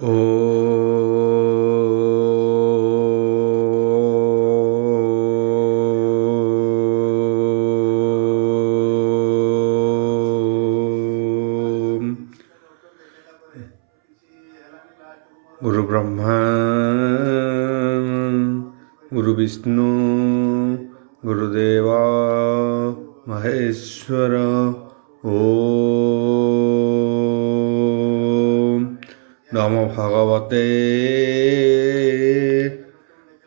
गुरु ब्रह्मा गुरु विष्णु गुरुदेवा महेश्वर। ओम नमो भगवते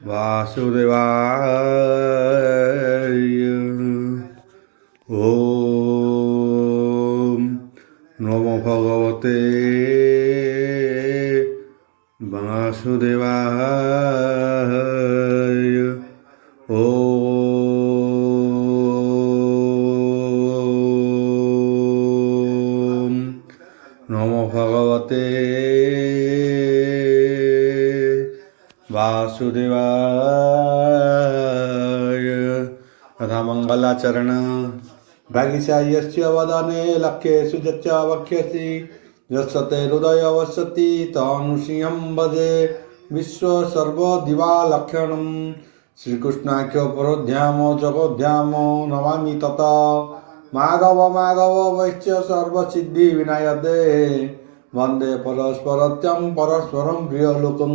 वासुदेवाय। ओम नमो भगवते वासुदेवाय। ओम नमो भगवते वासुदेवाय। तथा मंगलाचरण भागिशायस्य वदने लक्ष्येषु यच्च वक्ष्यसि यस्ते हृदय वसति तनुष्यं भजे विश्व सर्वदिवा लक्षणं श्रीकृष्णाख्य परोध्याम जगोध्याम नमामि तत माधव माधव वैश्य सर्वसिद्धि विनायते वन्दे परस्परत्यं परस्परं प्रियलोकं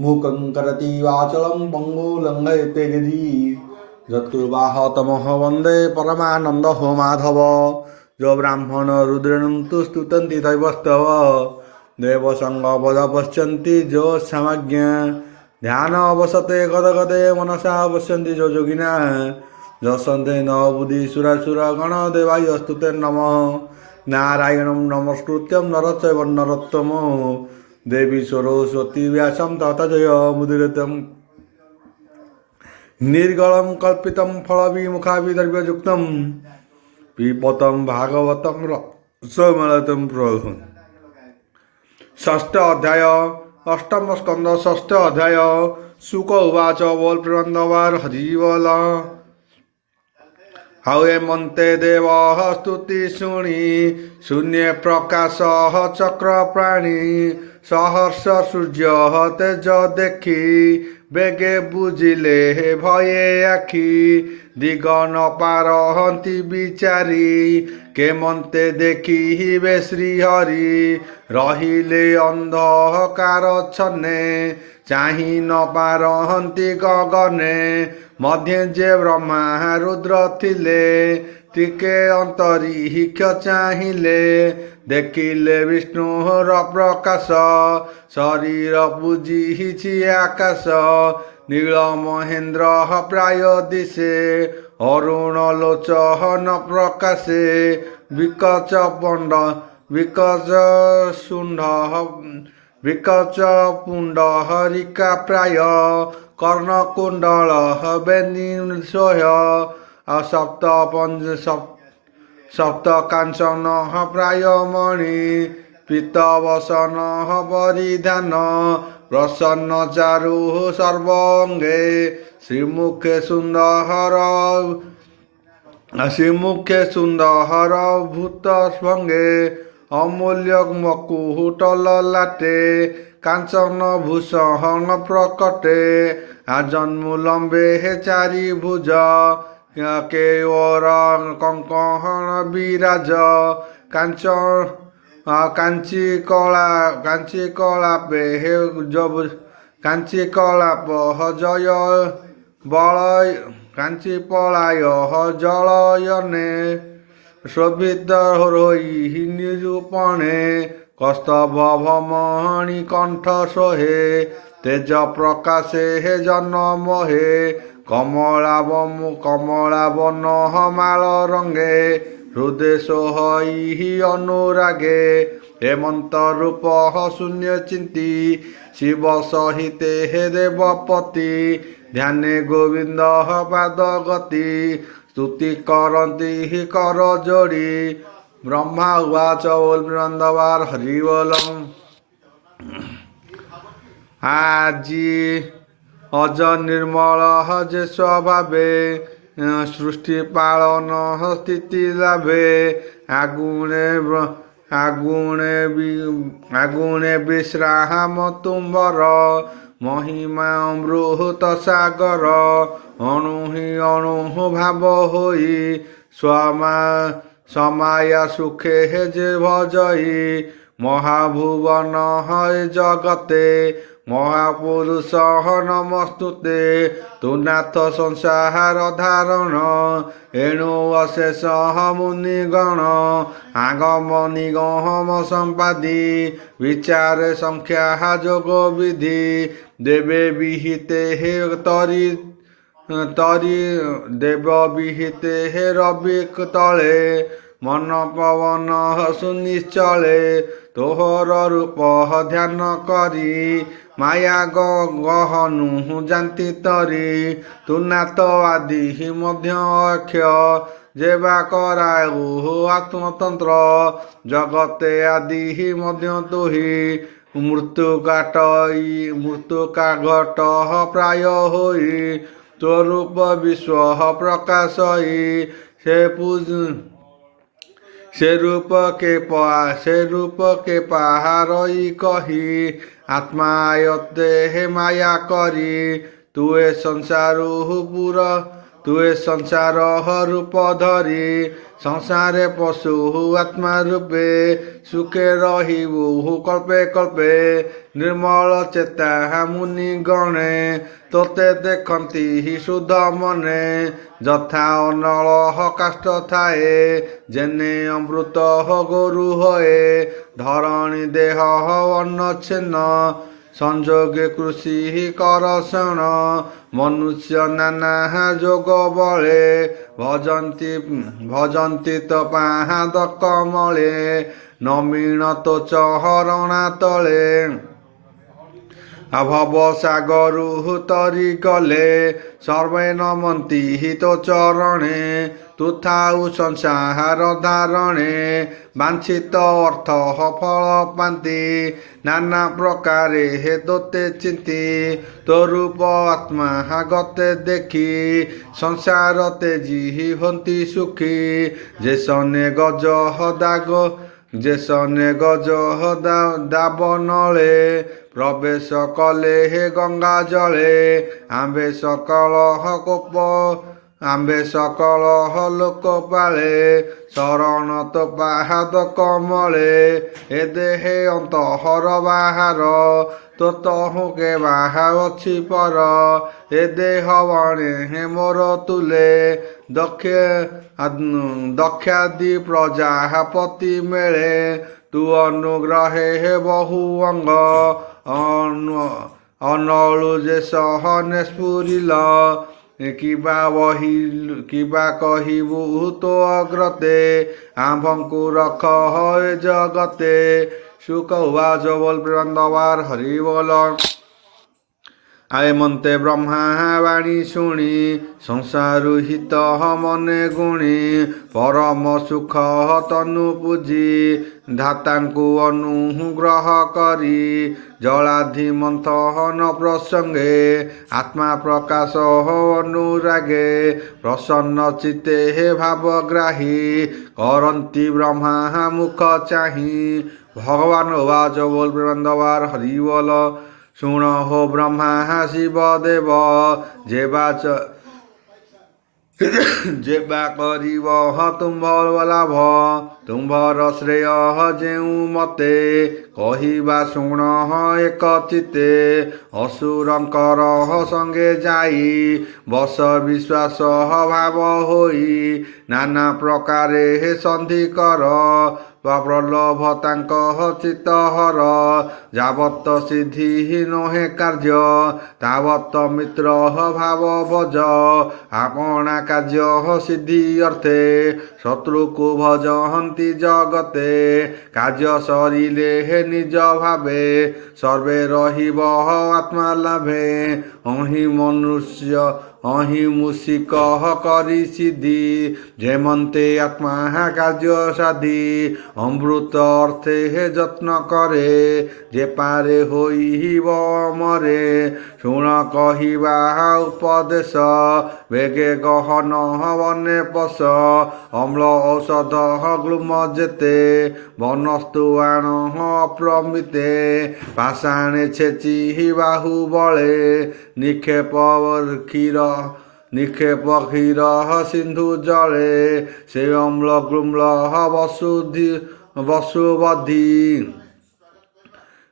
मूकं करति वाचलं पंगु लङ्घयते गिरि यत्कृपाहतमः वन्दे परमानंद हो माधव। जो ब्राह्मण रुद्रेणं तु स्तुतन्ति दैवस्तव देवसंग पद पश्यन्ति जो समज्ञ ध्यान अवसते गदगदे मनसा पश्यन्ति जो योगिना यशन्ते न बुद्धि सुरासुरा गण देवाय स्तुते नमः। नारायणं नमस्कृत्यं नरचैव नरोत्तमं देवी सरस्वती व्यासं ततो जयमुदीरयम्। निर्गलं कल्पितं फलविमुखाभिद्रव्ययुक्तं पिबतं भागवतं रसमलतं प्रभु। षष्ठ अध्याय अष्टम स्कंद षष्ठ अध्याय। शुक उवाच बोल प्रबंधवार हरिवल हावे मन्ते देव स्तुति शुणी शून्य प्रकाश चक्र प्राणी सहर्ष सूर्य तेज देखी बेगे बुझिले भये आखि दिग न पारहन्ति विचारी के मन्ते देखिबे श्रीहरि रहिले अंधकार छन्ने चाहि न पारहन्ति गगने मध्य जे ब्रह्मा रुद्र थिले टिके अंतरिक्ष चाहिले देखिले विष्णुर प्रकाश शरीर बुझिछि आकाश नील महेन्द्र प्राय दिशे अरुण लोचन प्रकाशे विकच पंड विकच शुंड विकच पुंड हरिका प्राय कर्णकुंडल बेनिशोय सप्त पंच सप्त कांचन प्राय मणि पीतवसन परिधान प्रसन्न चारु सर्वांगे श्रीमुखे सुंदर भूत स्वंगे अमूल्य मकुट ललाटे कांचन भूषण प्रकटे आजन्मूलम्बे चारि भुज केवर कंकण विराज कांची कलापे कांची कलाप जय बलय कांची पलाय जलयने शोभित रोहि निरूपणे कस्तभ भमणि कंठ सोहे तेज प्रकाशे हे जन्महे कमलावन माल रंगे हृदय सोहि अनुरागे हेमंत रूप शून्य चिंती शिव सहिते हे देवपति ध्याने गोविंद पाद गति स्तुति करती कर जोड़ी ब्रह्मा उवाच वृंदवार हरिवलम आजी अज निर्मल जे स्वभावे सृष्टि पालन स्थिति लाभे ଆଗୁଣେ ବିଶ୍ରାମ ତୁମ୍ଭର ମହିମା ଅମୃତ ସାଗର ଅଣୁ ହିଁ ଅଣୁ ଭାବ ହୋଇ ସମାୟା ସୁଖେ ଯେ ଭଜଇ ମହାଭୁବନ ହେ ଜଗତେ ମହାପୁରୁଷ ନମସ୍ତୁତେ ତୁନାଥ ସଂସାର ଧାରଣ ଏଣୁ ଅଶେଷ ମୁନିଗଣ ଆଗମ ନିଗମ ସମ୍ପାଦି ବିଚାରେ ସଂଖ୍ୟା ଯୋଗ ବିଧି ଦେବେ ବିହିତେ ହେ ତରି ଦେବ ବିହିତେ ହେ ରବି ତଳେ ମନ ପବନ ସୁନିଶ୍ଚଳେ ତୋହର ରୂପ ଧ୍ୟାନ କରି ମାୟା ଗହନୁ ଜାନ୍ତି ତରି ତୁନାଥ ଆଦି ମଧ୍ୟ ଅକ୍ଷ ଯେବା କରାଉ ଆତ୍ମତନ୍ତ୍ର ଜଗତେ ଆଦି ମଧ୍ୟ ତୁହି ମୃତ୍ୟୁକା ଘଟ ପ୍ରାୟ ହୋଇ ତୋରୂପ ବିଶ୍ୱ ପ୍ରକାଶଇ ସେ ରୂପ କେ ପାହାରଇ କହି ଆତ୍ମା ଆୟତେ ହେ ମାୟା କରି ତୁଏ ସଂସାର ରୂପ ଧରି ସଂସାରେ ପଶୁ ଆତ୍ମା ରୂପେ ସୁଖେ ରହିବୁ କଳ୍ପେ କଳ୍ପେ ନିର୍ମଳ ଚେତା ମୁନି ଗଣେ ତୋତେ ଦେଖନ୍ତି ଶୁଦ୍ଧ ମନେ ଯଥା ଅନଳ କାଷ୍ଠ ଥାଏ ଯେନେ ଅମୃତ ଗୋରୁ ହଏ ଧରଣୀ ଦେହ ଅନ୍ନଚ୍ଛନ୍ନ ସଂଯୋଗେ କୃଷି କରଷଣ ମନୁଷ୍ୟ ନାନା ଯୋଗ ବଳେ ଭଜନ୍ତି ତ ପାହାଦ କମଳେ ନମୀଣ ତ ଚରଣା ତଳେ ଭବ ସାଗରୁ ତରି ଗଲେ ସର୍ବେ ନମନ୍ତି ତୋ ଚରଣେ ତୁ ଥାଉ ସଂସାର ଧାରଣେ ବାଞ୍ଛିତ ଅର୍ଥ ଫଳ ପାନ୍ତି ନାନା ପ୍ରକାରେ ହେ ତୋତେ ଚିନ୍ତି ତୋ ରୂପ ଆତ୍ମା ଗତେ ଦେଖି ସଂସାର ତେଜି ହନ୍ତି ସୁଖୀ ଯେ ସନେ ଗଜ ଦାବନଳେ ପ୍ରବେଶ କଲେ ହେ ଗଙ୍ଗା ଜଳେ ଆମ୍ଭେ ସକଳ ଲୋକ ପାଳେ ଶରଣ ତ ପାହାଦ କମଳେ ଏ ଦେହେ ଅନ୍ତଃର ବାହାର ତୋତହୁ କେ ବାହା ଅଛି ପର ଏ ଦେହ ବଣେ ହେ ମୋର ତୁଲେ ଦକ୍ଷାଦି ପ୍ରଜାପତି ମେଳେ ତୁ ଅନୁଗ୍ରହେ ହେ ବହୁ ଅଙ୍ଗ ଅନଳୁ ଯେ ସହ ନିଷ୍ପୁରିଲ କିବା କହିବୁ ତୋ ଅଗ୍ରତେ ଆମ୍ଭଙ୍କୁ ରଖ ହେ ଜଗତେ ସୁଖ উবাচ বল প্রেমানন্দবার হরি বল আয়ে মন্তে ব্রহ্মা বাণী শুনি সংসারু হিত মনে গুণী পরম সুখ তনু ପୂଜି ଧାତାଙ୍କୁ ଅନୁଗ୍ରହ କରି ଜଳାଧି ମନ୍ଥନ ପ୍ରସଙ୍ଗେ ଆତ୍ମା ପ୍ରକାଶ ଅନୁରାଗେ ପ୍ରସନ୍ନ ଚିତ୍ତେ ଭାବଗ୍ରାହୀ କରନ୍ତି ବ୍ରହ୍ମା ମୁଖ ଚାହିଁ ভগবান উবাচ বল প্রেমানন্দবার হরি বল শুণ হো ব্রহ্মা শিব দেব যেবা করিব তুম্ভর লাভ ତୁମ୍ଭର ଶ୍ରେୟ ଯେଉଁ ମତେ କହିବା ଶୁଣ ଏକ ଚିତେ ଅସୁରଙ୍କର ସଙ୍ଗେ ଯାଇ ବସ ବିଶ୍ୱାସ ଭାବ ହୋଇ ନାନା ପ୍ରକାରେ ସନ୍ଧି କର ପ୍ରଲୋଭ ତାଙ୍କ ଚିତ୍ତହର ଯାବତ ସିଦ୍ଧି ନୁହେଁ କାର୍ଯ୍ୟ ତାବତ ମିତ୍ର ଭାବ ଭଜ ଆପଣା କାର୍ଯ୍ୟ ସିଦ୍ଧି ଅର୍ଥେ ଶତ୍ରୁକୁ ଭଜନ୍ତି ଜଗତେ କାର୍ଯ୍ୟ ସରିଲେ ନିଜ ଭାବେ ସର୍ବେ ରହିବ ଆତ୍ମା ଲାଭେ অহিমূষিক করি সিদ্ধি যেমন্তে আত্মা কার্য সাধি অমৃত অর্থে যত্ন করে যে পারে হইব মরে শুণ কহিবা উপদেশ বেগে গহন বনে পশ অম্ল ঔষধ গ্লুম যেতে বনস্তু আণ অপ্রমিতে পাষাণে ছেচি বাহু বলে নিক্ষেপ ক্ষীর সিন্ধু জলে সে অম্ল গ্লুম্ল বসুবধি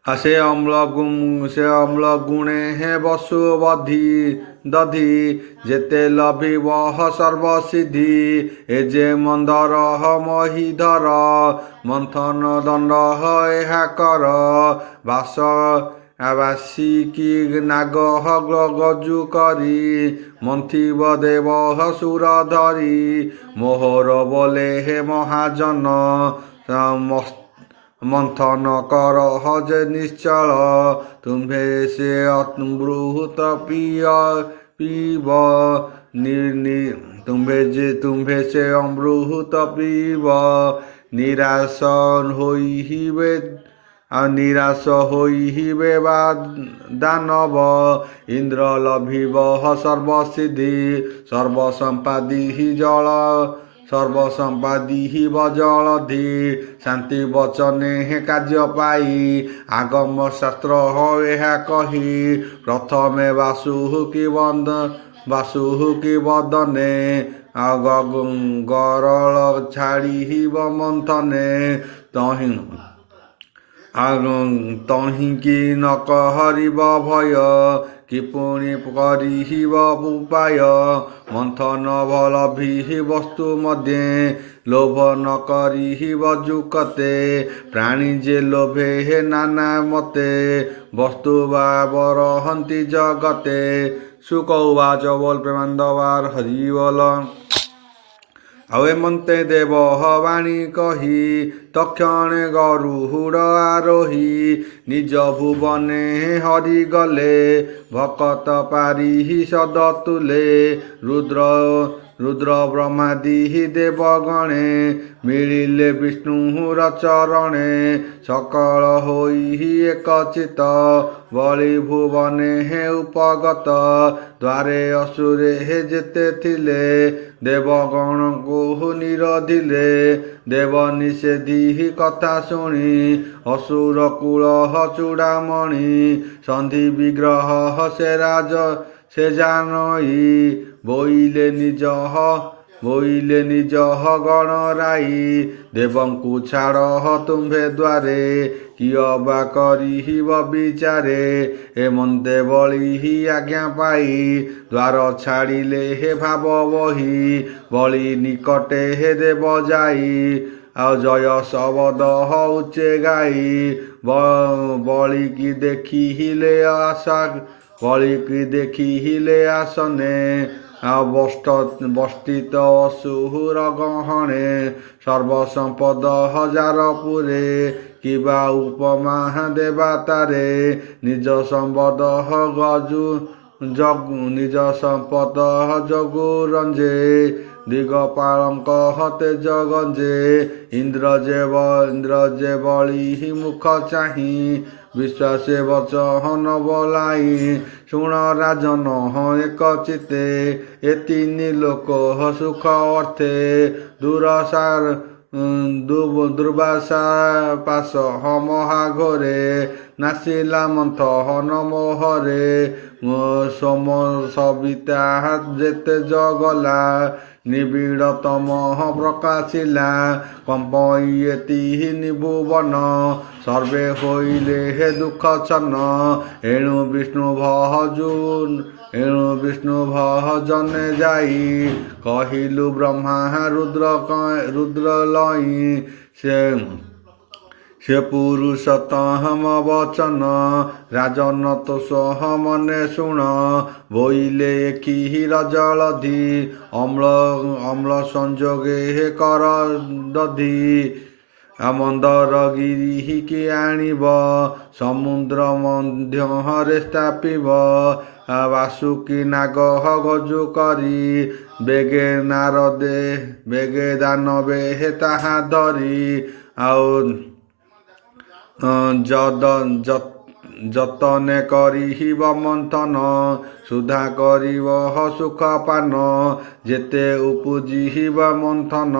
সে অম্ল গুণে বসুবধি দধি যেতে লভিব সর্বসিদ্ধি এ যে মন্দর মহিধর মন্থন দণ্ড ଏହା কর বাসিকি নাগ গজু করি মন্থিব দেব সুর ধরি মোহর বলে হে মহাজন মন্থন কর যে নিশ্চল তুম্ভে সে অবৃহত পিব তুম্ভে সে অমৃত পিব নিরাশ হইবে বা দানব ইন্দ্র লভিব সর্বসিদ্ধি সর্বসম্পাদি জলধি শান্তি বচনে କାର୍ଯ୍ୟ ପାଇ আগম শাস্ত্র ଏହା কহি প্রথমে বাসুকি বদনে গরଳ ଛାଡ଼ିବ ମନ୍ଥନେ ତହିଁକି ନ କରିବ ଭୟ କି ପୁଣି କରିବ ଉପାୟ ମନ୍ଥନ ଭଲ ଭି ବସ୍ତୁ ମଧ୍ୟେ ଲୋଭ ନ କରିବ ଯୁକତେ ପ୍ରାଣୀ ଯେ ଲୋଭେ ନାନା ମତେ ବସ୍ତୁ ବା ବରହନ୍ତି ଜଗତେ শুক উবাচ বল প্রেমান্দবার হরি বল ଆଉ ଏମନ୍ତେ ଦେବ ବାଣୀ କହି ତକ୍ଷଣେ ଗରୁଡ଼ ଆରୋହୀ ନିଜ ଭୁବନେ ହରିଗଲେ ଭକତ ପାରି ସଦ ତୁଲେ ରୁଦ୍ର ବ୍ରହ୍ମାଦି ଦେବଗଣେ ମିଳିଲେ ବିଷ୍ଣୁର ଚରଣେ ସକଳ ହୋଇ ଏକଚିତ ବଳି ଭୁବନେ ଉପଗତ ଦ୍ୱାରେ ଅସୁରେ ଯେତେ ଥିଲେ ଦେବଗଣଙ୍କୁ ନିରୋଧିଲେ ଦେବ ନିଷେଧି କଥା ଶୁଣି ଅସୁର କୂଳ ଚୂଡ଼ାମଣି ସନ୍ଧି ବିଗ୍ରହ ସେ ଜାନଇ ବୋଇଲେ ନିଜ ଗଣରାଇ ଦେବଙ୍କୁ ଛାଡ଼ ତୁମ୍ଭେ ଦ୍ୱାରେ କିଅ ବା କରିବ ବିଚାରେ ଏମନ୍ତେ ବଳି ଆଜ୍ଞା ପାଇ ଦ୍ୱାର ଛାଡ଼ିଲେ ହେ ଭାବ ବହି ବଳି ନିକଟେ ହେ ଦେବ ଯାଇ ଆଉ ଜୟ ଶବଦ ଉଚ୍ଚେ ଗାଇ ବଳିକି ଦେଖିଲେ ଆସନେ ବଷ୍ଟିତ ଅସୁର ଗହଣେ ସର୍ବସମ୍ପଦ ହଜାର ପୁରେ କିବା ଉପମା ଦେବାତାରେ ନିଜ ସମ୍ପଦ ଯୋଗୁ ରଞ୍ଜେ ଦିଗପାଳଙ୍କ ତେଜ ଗଞ୍ଜେ ଇନ୍ଦ୍ର ଯେ ବଳି ମୁଖ ଚାହିଁ ବିଶ୍ୱାସେ ବଚନ ବলাই ଶୁଣ ରାଜନ ଏକ ଚିତେ ଏ ତିନି ଲୋକ ସୁଖ ଅର୍ଥେ ଦୁର୍ବାସା ପାଶ ମହାଘରେ ନାସିଲା ମନ୍ଥନ ମୋହରେ ସୋମ ସବିତା ଯେତେ ଜଗଲା ନିବିଡ଼ ତମ ପ୍ରକାଶିଲା କମ୍ପଇ ତିନି ଭୁବନ ସର୍ବେ ହୋଇଲେ ହେ ଦୁଃଖ ଛନ୍ନ ଏଣୁ ବିଷ୍ଣୁ ଭଜନେ ଯାଇ କହିଲୁ ବ୍ରହ୍ମା ରୁଦ୍ର ଲଇ ସେ ପୁରୁଷୋତ୍ତମ ବଚନ ରାଜନ ତୋଷ ମନେ ଶୁଣ ବୋଇଲେ କ୍ଷୀର ଜଳଧି ଅମ୍ଳ ସଂଯୋଗେ କର ଦଧି ମନ୍ଦରଗିରିକି ଆଣିବ ସମୁଦ୍ର ମଧ୍ୟରେ ସ୍ଥାପିବ। ବାସୁକି ନାଗ ଗଜୁ କରି ବେଗେ ଦାନବେ ତାହା ଧରି। ଆଉ ଯତନେ କରିବ ମନ୍ଥନ ସୁଧା କରିବ ସୁଖ ପାନ। ଯେତେ ଉପୁଜିବ ମନ୍ଥନ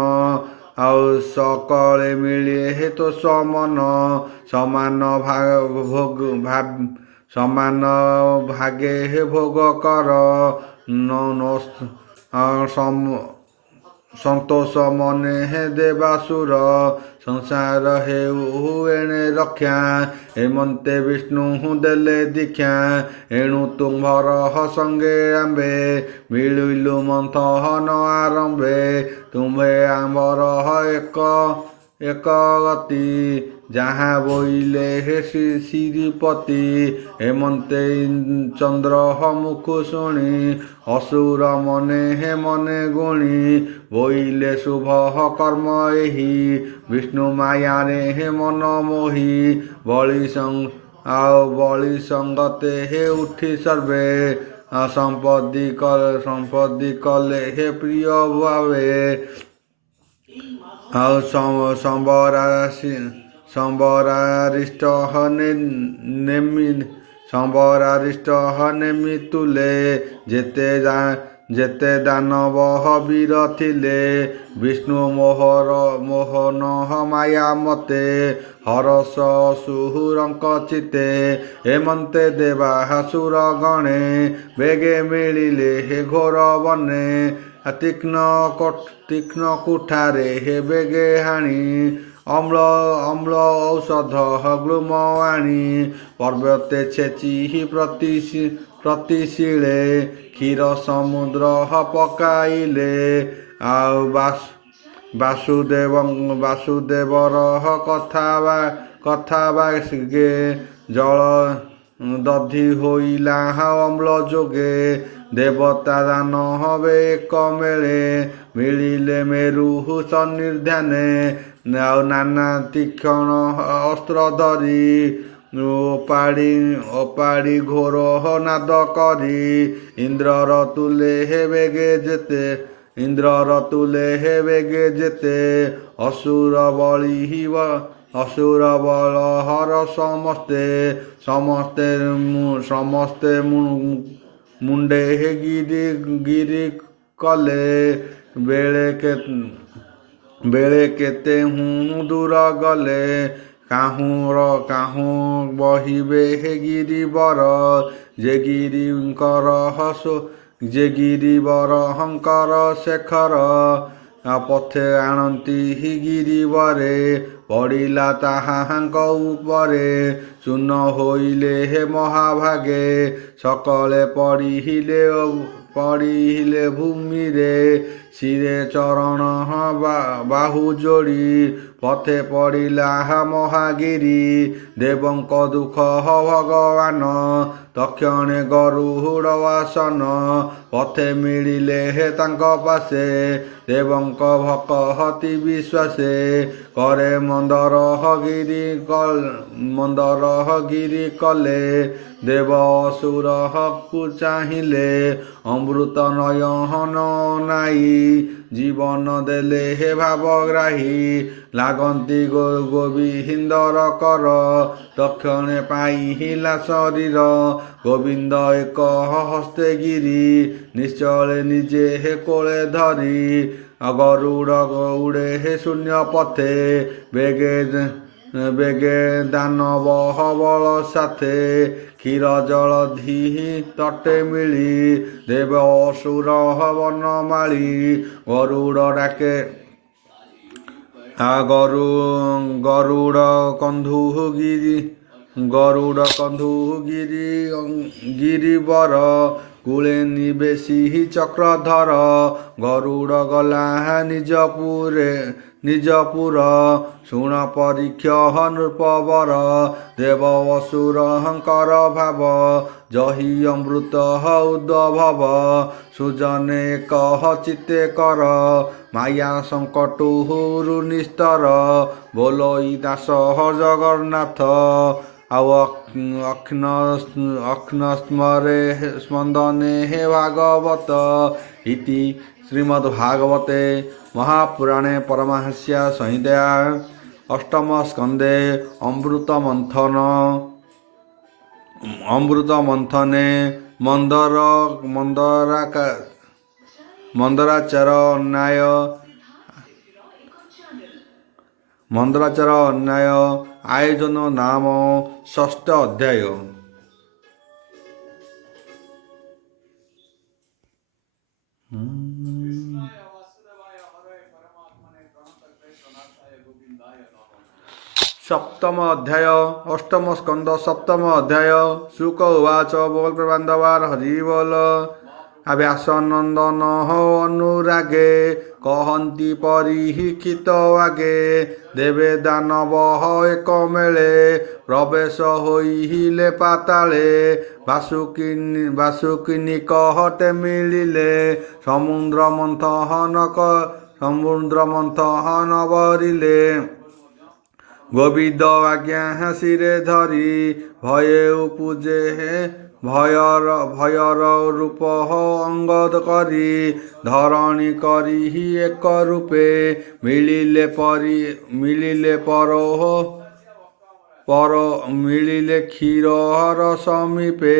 ଆଉ ସକଳେ ମିଳେ ତ ସମନ। ସମାନ ଭାଗେ ଭୋଗ କର ସନ୍ତୋଷ ମନେ ଦେବାସୁର। ସଂସାର ହେଉ ଏଣେ ରକ୍ଷା ଏମନ୍ତେ ବିଷ୍ଣୁ ଦେଲେ ଦୀକ୍ଷା। ଏଣୁ ତୁମ୍ଭର ସଙ୍ଗେ ଆମ୍ଭେ ମିଳିଲୁ ମନ୍ଥନ ଆରମ୍ଭେ। ତୁମ୍ଭେ ଆମ୍ଭର ଏକ ଗତି ଯାହା ବୋଇଲେ ଶ୍ରୀପତି। ଏମନ୍ତେ ଚନ୍ଦ୍ର ମୁଖୁ ଶୁଣି ଅସୁର ମନେ ଗୁଣି। ବୋଇଲେ ଶୁଭ କର୍ମ ଏହି ବିଷ୍ଣୁ ମାୟାରେ ମନ ମୋହି। ବଳି ସଙ୍ଗତେ ଉଠି ସର୍ବେ ସମ୍ପତ୍ତି କଲେ ପ୍ରିୟ ଭାବେ। ଆଉ ସମ୍ବରାରିଷ୍ଟ ନେମି ତୁଲେ। ଯେତେ ଦାନବ ବୀର ଥିଲେ ବିଷ୍ଣୁ ମୋହନ ମାୟା ମତେ। ହରସ ସୁରଙ୍କ ଚିତେ ଏମନ୍ତେ ଦେବାସୁର ଗଣେ। ବେଗେ ମିଳିଲେ ଘୋର ବନେ ତୀକ୍ଷ୍ଣ କୁଠାରେ ବେଗେ ହାଣି। ଅମ୍ଳ ଔଷଧ ଗ୍ଳୁମ ଆଣି ପର୍ବତେ ଛେଚି ପ୍ରତିଶିଳେ। କ୍ଷୀର ସମୁଦ୍ର ପକାଇଲେ। ଆଉ ବାସୁଦେବର କଥା ବାଗେ ଜଳ ଦଧି ହୋଇଲା ଅମ୍ଳ ଯୋଗେ। ଦେବତା ଦାନବେ ଏକ ମେଳେ ମିଳିଲେ ମେରୁ ସନ୍ନିଧାନେ। ଆଉ ନାନା ତୀକ୍ଷ୍ଣ ଅସ୍ତ୍ର ଧରି ଓପାଡ଼ି ଘୋର ନାଦ କରି। ଇନ୍ଦ୍ରର ତୁଲେ ବେଗେ ଯେତେ ଅସୁର ବଳହର ସମସ୍ତେ ମୁଣ୍ଡେ ଗିରି କଲେ। ବେଳେ କେତେ ଦୂର ଗଲେ କାହୁଁ ବହିବେ ଗିରିବର। ଯେ ଗିରିବରଙ୍କର ଶେଖର ପଥେ ଆଣନ୍ତି ଗିରିବରେ। ପଡ଼ିଲା ତାହାଙ୍କ ଉପରେ ଚୂନ ହୋଇଲେ ମହାଭାଗେ। ସକଳେ ପଡ଼ିଲେ ଭୂମିରେ ଶିରେ ଚରଣ ବାହୁ ଯୋଡ଼ି। ପଥେ ପଡ଼ିଲା ମହାଗିରି ଦେବଙ୍କ ଦୁଃଖ ଭଗବାନ। ତକ୍ଷଣେ ଗରୁଡ଼ ଆସନ ପଥେ ମିଳିଲେ ତାଙ୍କ ପାଶେ। ଦେବଙ୍କ ଭକତି ବିଶ୍ୱାସେ କରେ ମନ୍ଦର ଗିରି କଲେ। ଦେବ ଅସୁରକୁ ଚାହିଁଲେ ଅମୃତ ନୟନ ନାଇ। ଜୀବନ ଦେଲେ ଭାବଗ୍ରାହୀ ଲାଗନ୍ତି ଗୋବିନ୍ଦର କର। ତକ୍ଷଣେ ପାଇଲା ଶରୀର ଗୋବିନ୍ଦ ଏକ ହସ୍ତେ ଗିରି। ନିଶ୍ଚଳେ ନିଜେ କୋଳେ ଧରି ଗରୁଡ଼ ଉଡ଼େ ଶୂନ୍ୟ ପଥେ। ବେଗେ ଦାନବ ବଳ ସାଥେ କ୍ଷୀର ଜଳଧି ତଟେ ମିଳି। ଦେବ ଅସୁର ବନମାଳି ଗରୁଡ଼ ଡାକେ ଗରୁଡ଼ କନ୍ଧୁ ଗିରିବର। କୂଳେ ନିବେଶୀ ଚକ୍ରଧର ଗରୁଡ଼ ଗଲା ନିଜପୁର ଶୁଣ ପରୀକ୍ଷ ନୃପବର ଦେବ ଅସୁରଙ୍କର ଭାବ ଜହି ଅମୃତ ଉଦ୍ଭବ ସୁଜନେ କହ ଚିତେ କର ମାୟା ସଙ୍କଟୁରୁ ନିସ୍ତର ବୋଲଇ ଦାସ ଜଗନ୍ନାଥ ଆଉ ସ୍ମନ୍ଦନେ ହେ ଭାଗବତ ଇତି ଶ୍ରୀମଦ୍ଭାଗବତେ ମହାପୁରାଣେ ପରମହଂସ୍ୟା ସଂହିତା ଅଷ୍ଟମ ସ୍କନ୍ଧେ ଅମୃତ ମନ୍ଥନେ ମନ୍ଦରାଚାର ଅନ୍ୟାୟ ଆୟୋଜନ ନାମ ଷଷ୍ଠ ଅଧ୍ୟାୟ। ସପ୍ତମ ଅଧ୍ୟାୟ ଅଷ୍ଟମ ସ୍କନ୍ଧ ସପ୍ତମ ଅଧ୍ୟାୟ ଶୁକ ଉବାଚ ବୋଲ ପ୍ରବାନ୍ଧବାର ହରି ବୋଲ ବ୍ୟାସନନ୍ଦନ ଅନୁରାଗେ କହନ୍ତି ପରିହିକ୍ଷିତ ଆଗେ ଦେବେ ଦାନବ ଏକ ମେଳେ ପ୍ରବେଶ ହୋଇଲେ ପାତାଳେ ବାସୁକିନି କହଟେ ମିଳିଲେ ସମୁଦ୍ର ମନ୍ଥନ ବରିଲେ ଗୋବିନ୍ଦ ଆଜ୍ଞା ଶିରେ ଧରି ଭୟେ ଉପୂଜେ ଭୟର ରୂପ ଅଙ୍ଗଦ କରି ଧରଣୀ କରି ଏକ ରୂପେ ମିଳିଲେ କ୍ଷୀରର ସମୀପେ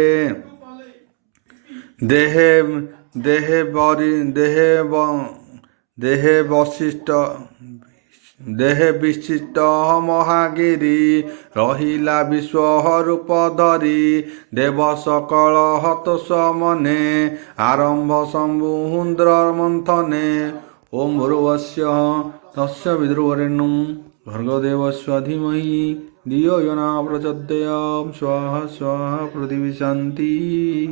ଦେହେ ବିଶିଷ୍ଟ ମହାଗିରି ରହିଲା ବିଶ୍ୱରୂପ ଧରି ଦେବ ସକଳ ହତୋଷ ମନେ ଆରମ୍ଭ ସମୁଦ୍ର ମନ୍ଥନେ ଓಂ ଭୂର୍ଭୁବସ୍ୟ ତସ୍ୟ ବିଦୁର୍ବରେଣ୍ୟଂ ଭର୍ଗୋ ଦେବସ୍ୟ ଧୀମହି ଧିୟୋ यो न प्रचोदयात् स्वाहा स्वाहा पृथिवी शान्तिः।